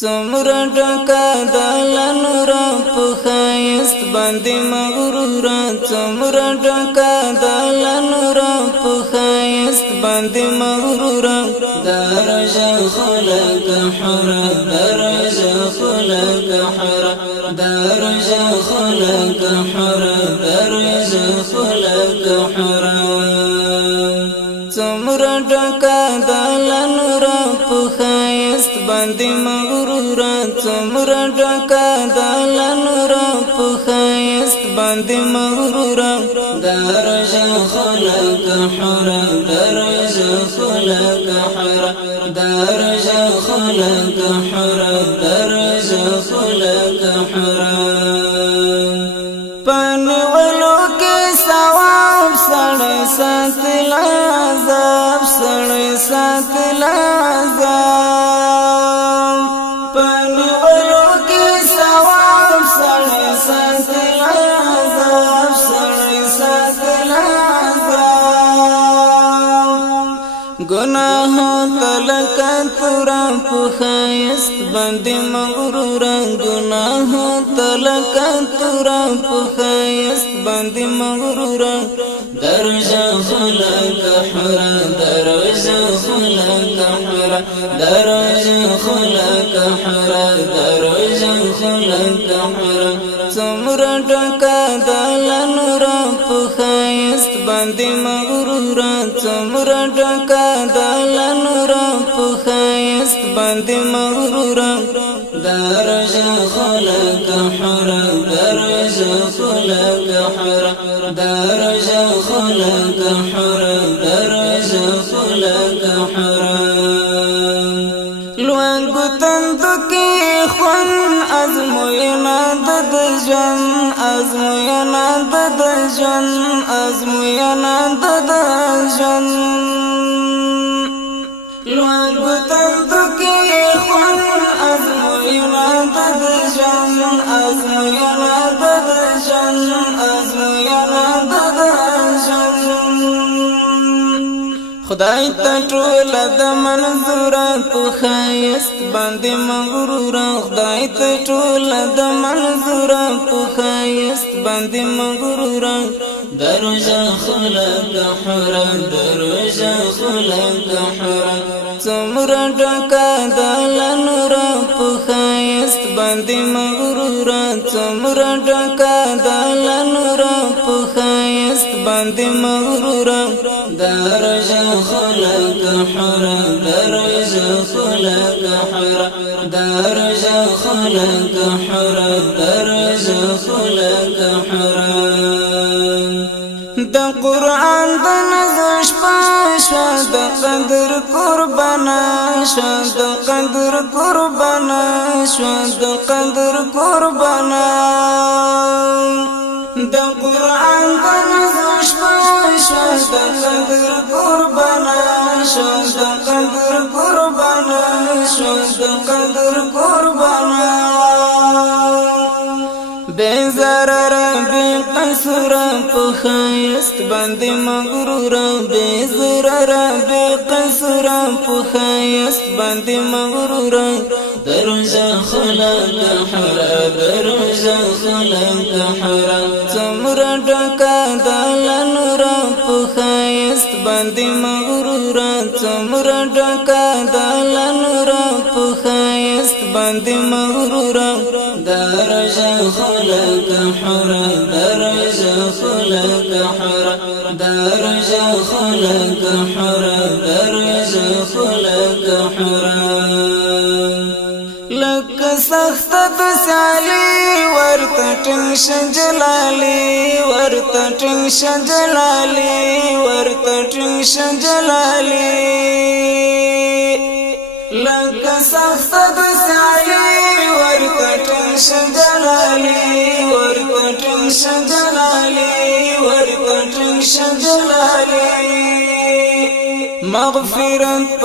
څومره ډکه د لنورا په ښایست باندې مغرورا څومره ډکه د لنورا په ښایست باندې مغرورا درجه خلق حرا درجه خلق حرا درجه خلق حرا درجه خلق حرا څومره ډکه د لنورا په ښایست باندې مغرورا څومره ډکه د لنورا په ښایست باندې مغرورا درجه خلق حرا درجه خلق حرا درجه خلق حرا درجه خلق حرا پنولو کې ثواب سړی ساتل عذاب سړی ساتل عذاب پنولو کې ثواب سړی ساتل عذاب سړی ساتل عذاب گناہ تلک تورا په ښایست باندې مغرورا گناہ تلک تورا په ښایست باندې مغرورا درجه خلق حرا درجه خلق حرا درجه خلق حرا درجه خلق حرا څومره ډکه د لنورا په ښایست باندې مغرورا څومره ډکه د لنورا په ښایست باندې مغرورا درجه خلق حرا درجه خلق حرا درجه خلق حرا درجه خلق حرا لوانګو تندو کې خون ازموینا د ژوند ازموینا د ژوند ازموینا د ژوند لوانګو تندو کې خون ازموینا د ژوند ازموینا د ژوند ازموینا د ژوند خدای ته ټول د منظور په ښایست باندې مغرورا خدای ته ټول د منظور په ښایست باندې مغرورا درجه خلق حرا درجه خلق حرا څومره ډکه د لنورا په ښایست باندې مغرورا څومره ډکه د لنورا په ښایست باندې مغرورا درجه خلق حرا درجه خلق حرا درجه خلق حرا درجه خلق حرا د قرآن د نظر شپه د قدر قربانا شو د قدر قربانا شو د قدر قربانا د قرآن د نظر شپه د قدر قربانا شو د قدر قربانا شو د قدر قربانا بے ضرر بے قصور په ښایست باندې مغرورا بے ضرر بے قصور په ښایست باندې مغرورا درجه خلق حرا درجه خلق حرا څومره ډکه د لنورا په ښایست باندې مغرورا څومره ډکه د لنورا په ښایست باندې مغرورا درجه خلق حرا درجه خلق حرا درجه خلق حرا درجه خلق حرا لک سخت د سالی ورته ټنګ جلالی ورته ټنګ جلالی ورته ټنګ جلالی لک سخت د سالی ورته ټنګ جلالی ورته ټنګ جلالی ورته ټنګ جلالی مغفرت